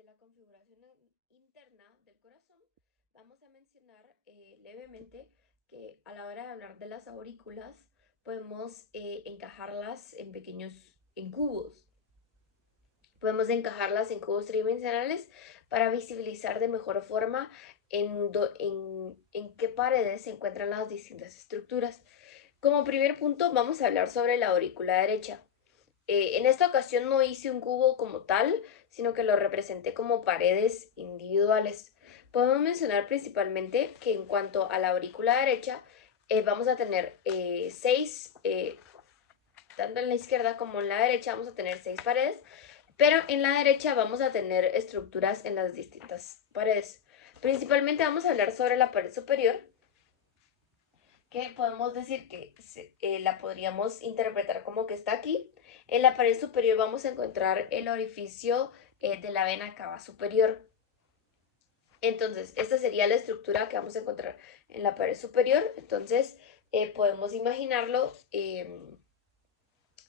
de la configuración interna del corazón, vamos a mencionar levemente que a la hora de hablar de las aurículas podemos encajarlas en en cubos. Podemos encajarlas en cubos tridimensionales para visibilizar de mejor forma en qué paredes se encuentran las distintas estructuras. Como primer punto vamos a hablar sobre la aurícula derecha. En esta ocasión no hice un cubo como tal, sino que lo representé como paredes individuales. Podemos mencionar principalmente que en cuanto a la aurícula derecha, vamos a tener tanto en la izquierda como en la derecha vamos a tener 6 paredes, pero en la derecha vamos a tener estructuras en las distintas paredes. Principalmente vamos a hablar sobre la pared superior, que podemos decir que la podríamos interpretar como que está aquí. En la pared superior vamos a encontrar el orificio de la vena cava superior. Entonces, esta sería la estructura que vamos a encontrar en la pared superior. Entonces, podemos imaginarlo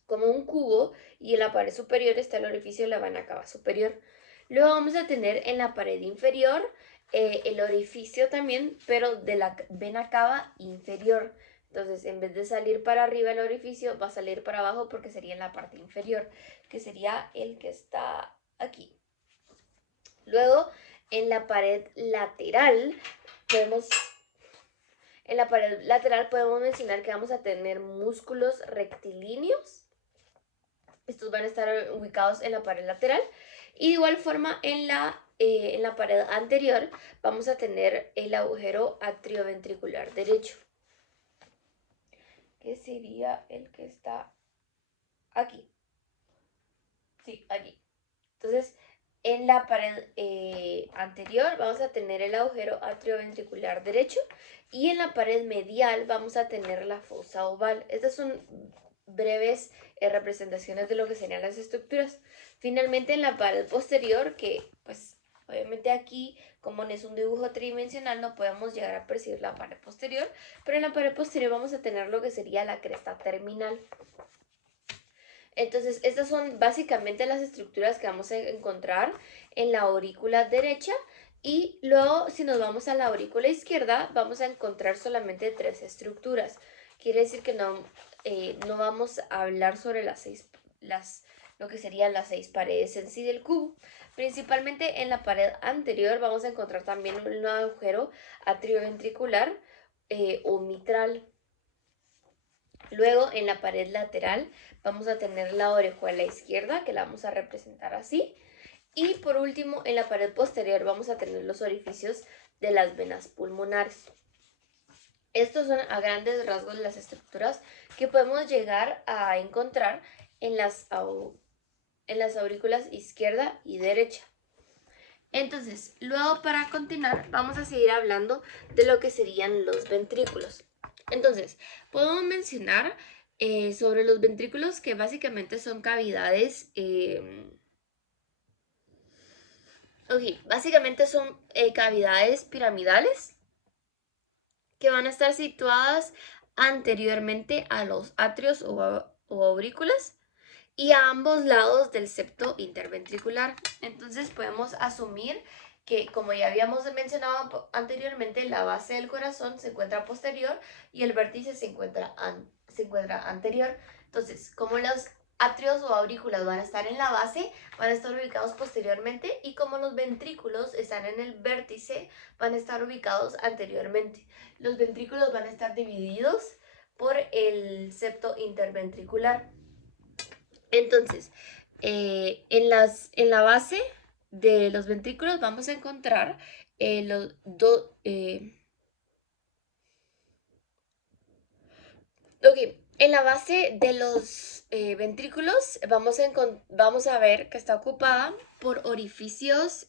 como un cubo y en la pared superior está el orificio de la vena cava superior. Luego vamos a tener en la pared inferior el orificio también, pero de la vena cava inferior. Entonces, en vez de salir para arriba el orificio, va a salir para abajo porque sería en la parte inferior, que sería el que está aquí. Luego, en la pared lateral, podemos mencionar que vamos a tener músculos rectilíneos. Estos van a estar ubicados en la pared lateral. Y de igual forma en la pared anterior vamos a tener el agujero atrioventricular derecho, que sería el que está aquí. Sí, aquí. Entonces, en la pared anterior vamos a tener el agujero atrioventricular derecho y en la pared medial vamos a tener la fosa oval. Estas son breves representaciones de lo que serían las estructuras. Finalmente en la pared posterior, que pues obviamente aquí como no es un dibujo tridimensional no podemos llegar a percibir la pared posterior, pero en la pared posterior vamos a tener lo que sería la cresta terminal. Entonces, estas son básicamente las estructuras que vamos a encontrar en la aurícula derecha y luego si nos vamos a la aurícula izquierda vamos a encontrar solamente 3 estructuras. Quiere decir que no vamos a hablar sobre lo que serían las 6 paredes en sí del cubo. Principalmente en la pared anterior vamos a encontrar también un agujero atrioventricular o mitral. Luego en la pared lateral vamos a tener la orejuela izquierda, que la vamos a representar así. Y por último, en la pared posterior vamos a tener los orificios de las venas pulmonares. Estos son a grandes rasgos las estructuras que podemos llegar a encontrar en las aurículas izquierda y derecha. Entonces, luego para continuar vamos a seguir hablando de lo que serían los ventrículos. Entonces, podemos mencionar sobre los ventrículos que básicamente son cavidades, cavidades piramidales que van a estar situadas anteriormente a los atrios o aurículas y a ambos lados del septo interventricular. Entonces podemos asumir que, como ya habíamos mencionado anteriormente, la base del corazón se encuentra posterior y el vértice se encuentra anterior. Entonces, como los atrios o aurículas van a estar en la base, van a estar ubicados posteriormente y como los ventrículos están en el vértice, van a estar ubicados anteriormente. Los ventrículos van a estar divididos por el septo interventricular. Entonces, en la base de los ventrículos vamos a encontrar en la base de los ventrículos vamos a ver que está ocupada por orificios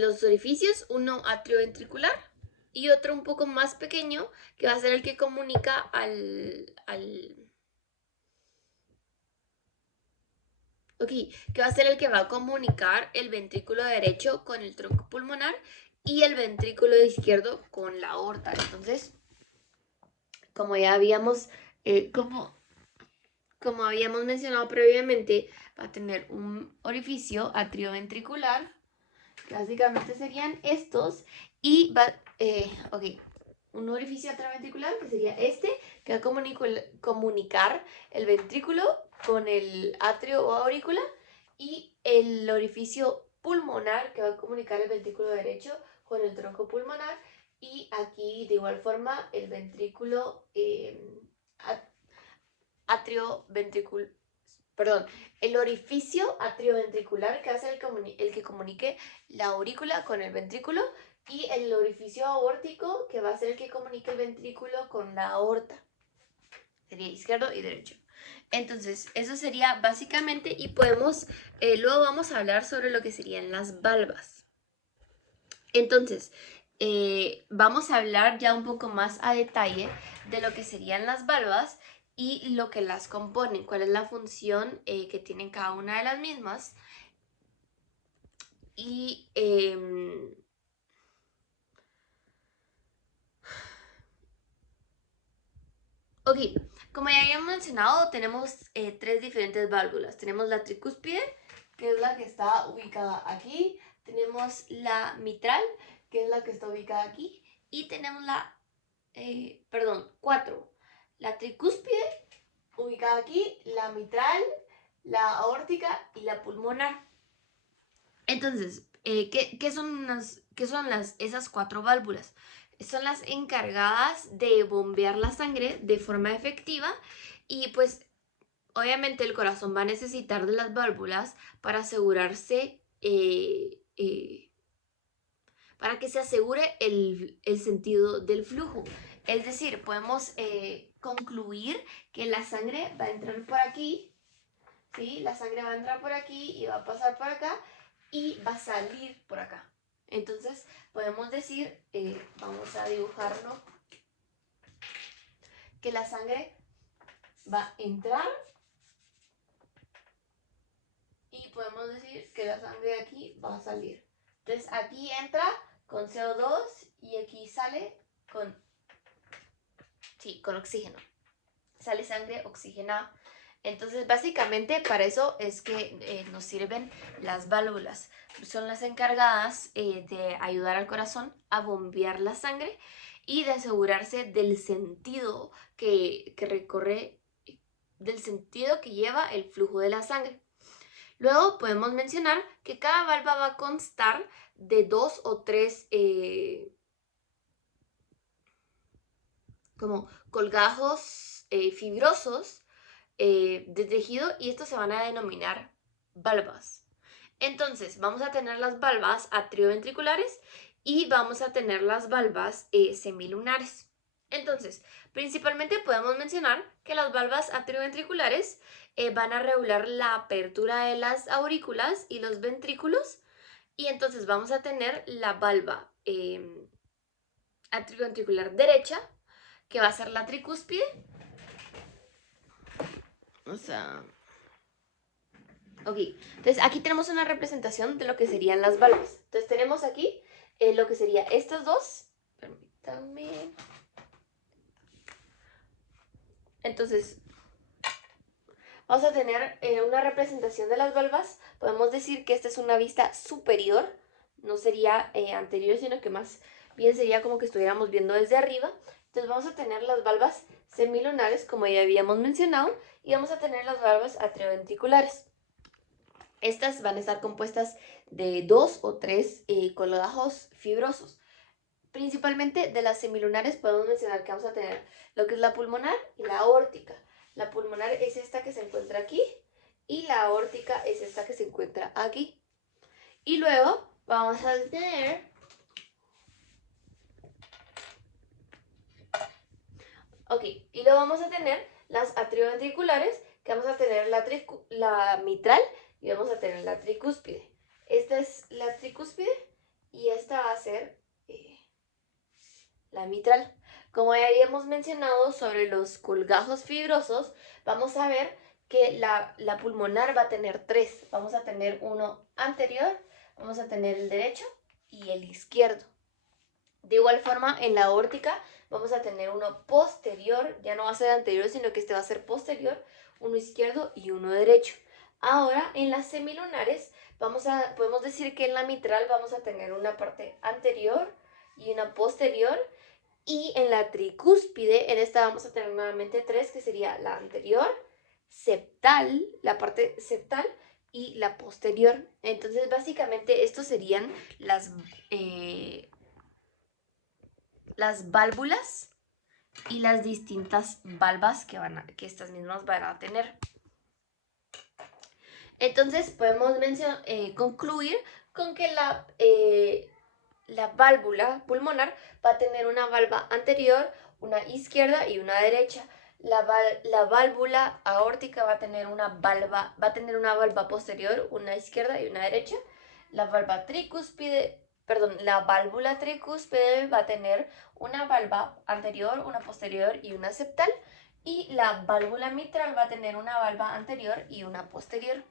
los orificios, uno atrioventricular y otro un poco más pequeño que va a ser el que comunica que va a ser el que va a comunicar el ventrículo derecho con el tronco pulmonar y el ventrículo izquierdo con la aorta. Entonces, como ya habíamos, como habíamos mencionado previamente, va a tener un orificio atrioventricular, que básicamente serían estos, y va, un orificio atrioventricular que sería este, que va a comunicar el ventrículo con el atrio o aurícula, y el orificio pulmonar que va a comunicar el ventrículo derecho con el tronco pulmonar, y aquí de igual forma el ventrículo atrioventricular, perdón, el orificio atrioventricular que hace el que comunique la aurícula con el ventrículo, y el orificio aórtico que va a ser el que comunique el ventrículo con la aorta. Sería izquierdo y derecho. Entonces, eso sería básicamente, y podemos, luego vamos a hablar sobre lo que serían las valvas. Entonces, vamos a hablar ya un poco más a detalle de lo que serían las valvas y lo que las componen, cuál es la función que tienen cada una de las mismas. Y ok, como ya habíamos mencionado, tenemos tres diferentes válvulas. Tenemos la tricúspide, que es la que está ubicada aquí. Tenemos la mitral, que es la que está ubicada aquí. Y tenemos cuatro. La tricúspide, ubicada aquí, la mitral, la aórtica y la pulmonar. Entonces, ¿qué son esas cuatro válvulas? Son las encargadas de bombear la sangre de forma efectiva, y pues obviamente el corazón va a necesitar de las válvulas para asegurarse, para que se asegure el sentido del flujo. Es decir, podemos concluir que la sangre va a entrar por aquí, ¿sí? La sangre va a entrar por aquí y va a pasar por acá y va a salir por acá. Entonces podemos decir, vamos a dibujarlo, que la sangre va a entrar, y podemos decir que la sangre de aquí va a salir. Entonces aquí entra con CO2 y aquí sale con oxígeno. Sale sangre oxigenada. Entonces, básicamente para eso es que nos sirven las válvulas. Son las encargadas de ayudar al corazón a bombear la sangre y de asegurarse del sentido que recorre, del sentido que lleva el flujo de la sangre. Luego podemos mencionar que cada valva va a constar de 2 o 3 como colgajos fibrosos de tejido, y estos se van a denominar valvas. Entonces, vamos a tener las valvas atrioventriculares y vamos a tener las valvas semilunares. Entonces, principalmente podemos mencionar que las valvas atrioventriculares van a regular la apertura de las aurículas y los ventrículos, y entonces vamos a tener la valva atrioventricular derecha, que va a ser la tricúspide. O sea, ok, entonces aquí tenemos una representación de lo que serían las valvas. Entonces tenemos aquí lo que sería estas dos. Permítanme. Entonces, vamos a tener una representación de las valvas. Podemos decir que esta es una vista superior. No sería anterior, sino que más bien sería como que estuviéramos viendo desde arriba. Entonces vamos a tener las valvas semilunares, como ya habíamos mencionado, y vamos a tener las valvas atrioventriculares. Estas van a estar compuestas de 2 o 3 colgajos fibrosos. Principalmente de las semilunares podemos mencionar que vamos a tener lo que es la pulmonar y la aórtica. La pulmonar es esta que se encuentra aquí, y la aórtica es esta que se encuentra aquí. Y luego vamos a tener y luego vamos a tener las atrioventriculares, que vamos a tener la mitral y vamos a tener la tricúspide. Esta es la tricúspide y esta va a ser la mitral. Como ya habíamos mencionado sobre los colgajos fibrosos, vamos a ver que la pulmonar va a tener 3. Vamos a tener uno anterior, vamos a tener el derecho y el izquierdo. De igual forma, en la aórtica vamos a tener uno posterior, ya no va a ser anterior, sino que este va a ser posterior, uno izquierdo y uno derecho. Ahora, en las semilunares, podemos decir que en la mitral vamos a tener una parte anterior y una posterior, y en la tricúspide, en esta vamos a tener nuevamente tres, que sería la anterior, septal, la parte septal y la posterior. Entonces, básicamente, estos serían las válvulas y las distintas valvas que estas mismas van a tener. Entonces, podemos concluir con que la válvula pulmonar va a tener una valva anterior, una izquierda y una derecha. La válvula aórtica va a tener una valva posterior, una izquierda y una derecha. La válvula tricúspide va a tener una valva anterior, una posterior y una septal. Y la válvula mitral va a tener una valva anterior y una posterior.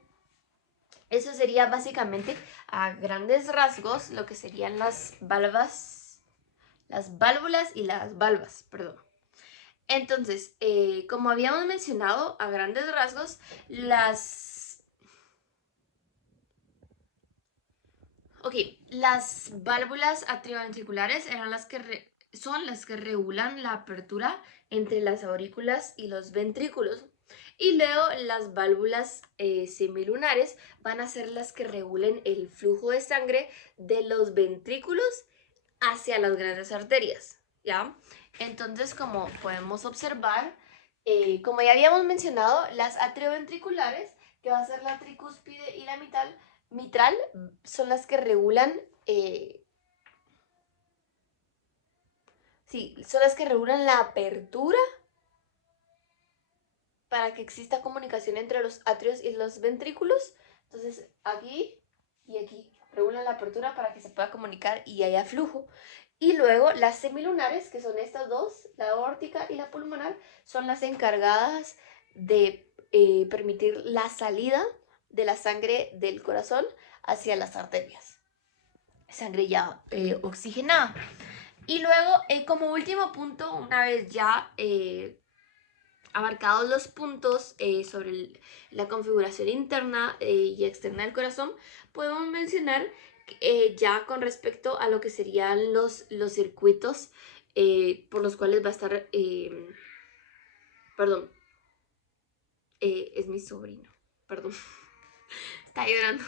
Eso sería básicamente a grandes rasgos lo que serían las válvulas y las valvas, perdón. Entonces, como habíamos mencionado, a grandes rasgos, las válvulas atrioventriculares son las que regulan la apertura entre las aurículas y los ventrículos. Y luego las válvulas semilunares van a ser las que regulen el flujo de sangre de los ventrículos hacia las grandes arterias, ¿ya? Entonces, como podemos observar, como ya habíamos mencionado, las atrioventriculares, que va a ser la tricúspide y la mitral, son las que regulan, son las que regulan la apertura para que exista comunicación entre los atrios y los ventrículos. Entonces, aquí y aquí regulan la apertura para que se pueda comunicar y haya flujo. Y luego las semilunares, que son estas dos, la aórtica y la pulmonar, son las encargadas de permitir la salida de la sangre del corazón hacia las arterias. Sangre ya oxigenada. Y luego, como último punto, una vez ya abarcados los puntos sobre la configuración interna y externa del corazón, podemos mencionar ya con respecto a lo que serían los circuitos por los cuales va a estar, perdón, es mi sobrino, perdón, está llorando.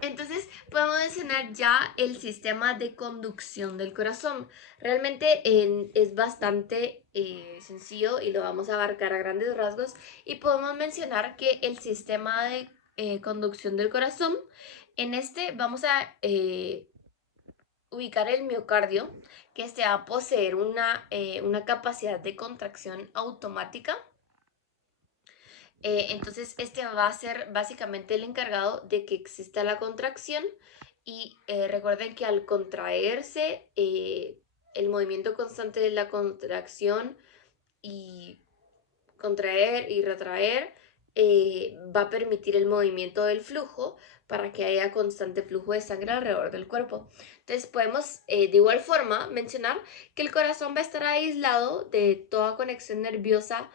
Entonces podemos mencionar ya el sistema de conducción del corazón. Realmente es bastante sencillo y lo vamos a abarcar a grandes rasgos, y podemos mencionar que el sistema de conducción del corazón, en este vamos a ubicar el miocardio, que este va a poseer una capacidad de contracción automática. Entonces este va a ser básicamente el encargado de que exista la contracción, y recuerden que al contraerse, el movimiento constante de la contracción y contraer y retraer va a permitir el movimiento del flujo para que haya constante flujo de sangre alrededor del cuerpo. Entonces podemos de igual forma mencionar que el corazón va a estar aislado de toda conexión nerviosa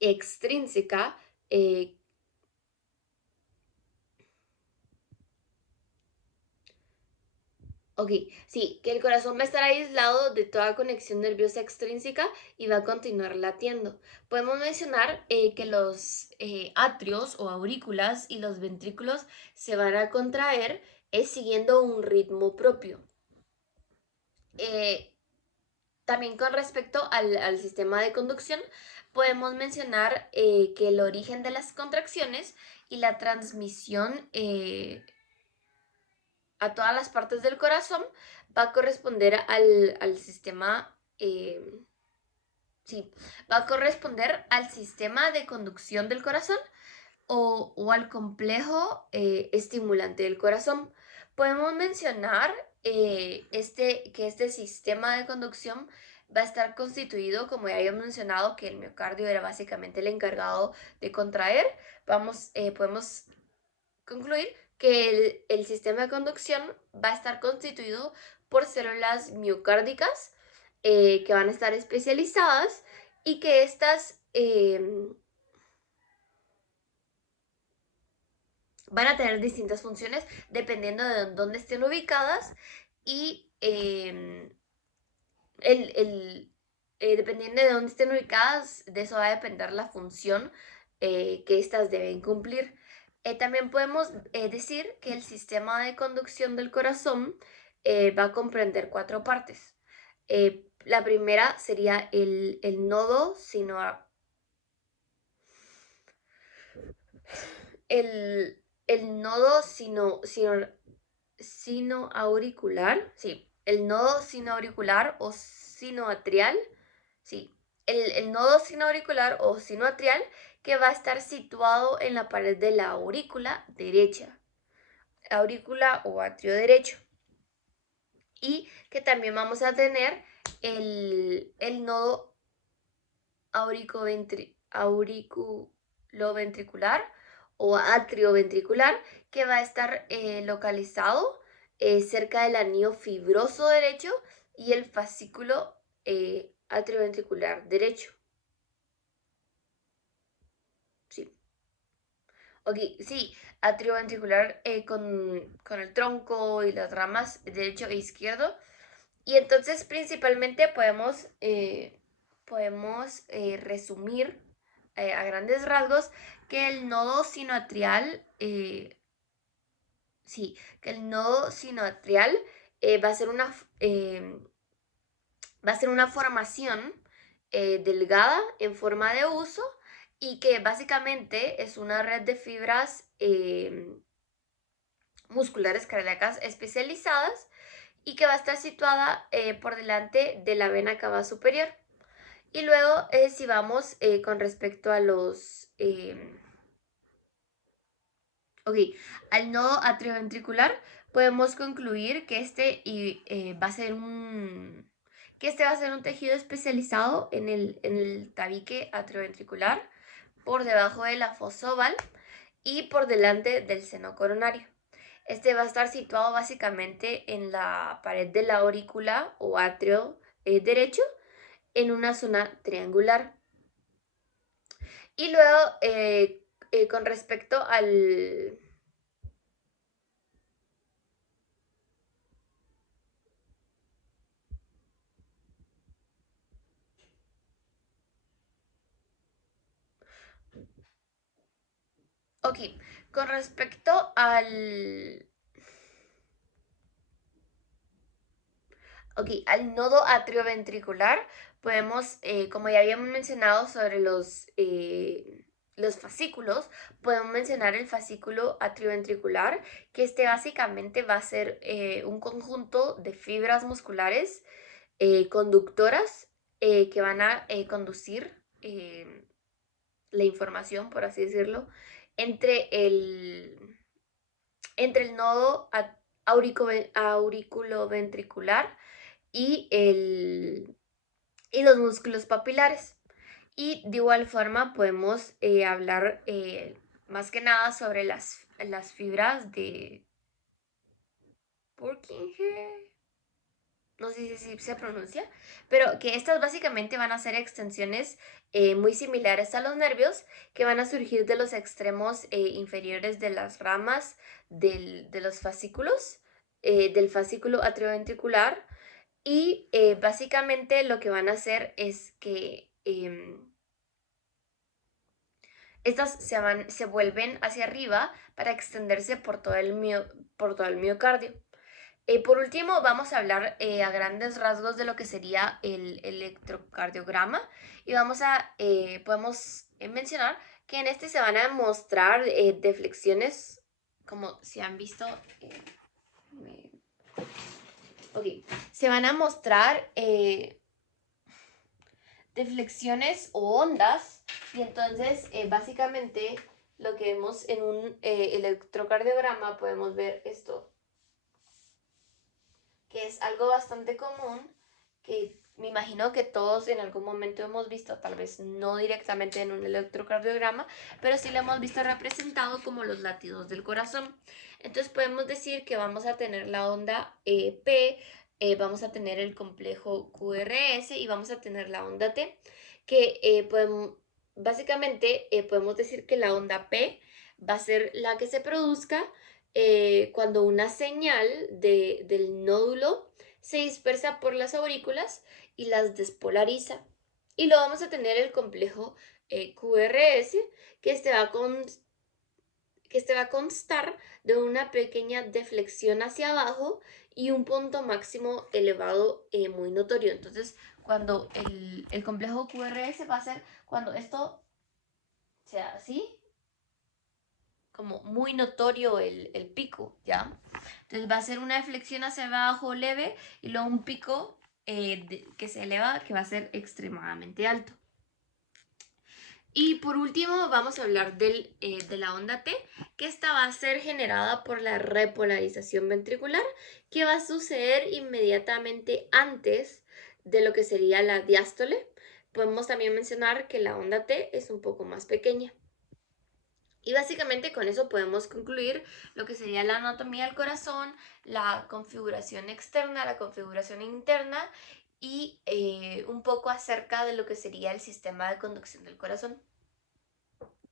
extrínseca. Ok, sí, que el corazón va a estar aislado de toda conexión nerviosa extrínseca y va a continuar latiendo. Podemos mencionar que los atrios o aurículas y los ventrículos se van a contraer siguiendo un ritmo propio. También con respecto al sistema de conducción, podemos mencionar que el origen de las contracciones y la transmisión a todas las partes del corazón va a corresponder al sistema, sí, va a corresponder al sistema de conducción del corazón o al complejo estimulante del corazón. Podemos mencionar que este sistema de conducción va a estar constituido, como ya habíamos mencionado, que el miocardio era básicamente el encargado de contraer. Podemos concluir que el sistema de conducción va a estar constituido por células miocárdicas que van a estar especializadas y que estas van a tener distintas funciones dependiendo de dónde estén ubicadas y dependiendo de dónde estén ubicadas, de eso va a depender la función que éstas deben cumplir. También podemos decir que el sistema de conducción del corazón va a comprender 4 partes. La primera sería el nodo el nodo sinoauricular, sí, el nodo sinoauricular o sinoatrial, sí, el nodo sinoauricular o sinoatrial que va a estar situado en la pared de la aurícula derecha, aurícula o atrio derecho. Y que también vamos a tener el nodo auriculoventricular o atrioventricular que va a estar localizado cerca del anillo fibroso derecho y el fascículo atrioventricular derecho. Sí. Ok, sí, atrioventricular con el tronco y las ramas derecho e izquierdo. Y entonces principalmente podemos resumir a grandes rasgos que el nodo sinoatrial, sí, que el nodo sinoatrial va a ser una formación delgada en forma de uso y que básicamente es una red de fibras musculares cardíacas especializadas y que va a estar situada por delante de la vena cava superior. Y luego, si vamos con respecto a al nodo atrioventricular, podemos concluir que va a ser un tejido especializado en el tabique atrioventricular, por debajo de la fosa oval y por delante del seno coronario. Este va a estar situado básicamente en la pared de la aurícula o atrio derecho, en una zona triangular. Y luego, con respecto al... Ok, con respecto al nodo atrioventricular, podemos, como ya habíamos mencionado sobre los fascículos, podemos mencionar el fascículo atrioventricular, que básicamente va a ser un conjunto de fibras musculares conductoras que van a conducir la información, por así decirlo, entre el nodo auriculoventricular y los músculos papilares. Y de igual forma podemos hablar más que nada sobre las fibras de Purkinje, no sé si se pronuncia, pero que estas básicamente van a ser extensiones muy similares a los nervios que van a surgir de los extremos inferiores de las ramas de los fascículos, del fascículo atrioventricular. Y básicamente lo que van a hacer es que estas se vuelven hacia arriba para extenderse por todo el miocardio. Por último, vamos a hablar a grandes rasgos de lo que sería el electrocardiograma y podemos mencionar que en este se van a mostrar deflexiones, como se han visto. Se van a mostrar deflexiones o ondas y entonces básicamente lo que vemos en un electrocardiograma podemos ver esto, que es algo bastante común, que me imagino que todos en algún momento hemos visto, tal vez no directamente en un electrocardiograma, pero sí lo hemos visto representado como los latidos del corazón. Entonces podemos decir que vamos a tener la onda P vamos a tener el complejo QRS y vamos a tener la onda T, que básicamente podemos decir que la onda P va a ser la que se produzca cuando una señal del nódulo se dispersa por las aurículas y las despolariza. Y lo vamos a tener el complejo QRS, que este va a constar de una pequeña deflexión hacia abajo y un punto máximo elevado muy notorio. Entonces, cuando el complejo QRS va a ser cuando esto sea así, como muy notorio el pico, ¿ya? Entonces va a ser una deflexión hacia abajo leve y luego un pico que se eleva que va a ser extremadamente alto. Y por último vamos a hablar de la onda T, que esta va a ser generada por la repolarización ventricular, que va a suceder inmediatamente antes de lo que sería la diástole. Podemos también mencionar que la onda T es un poco más pequeña. Y básicamente con eso podemos concluir lo que sería la anatomía del corazón, la configuración externa, la configuración interna y un poco acerca de lo que sería el sistema de conducción del corazón.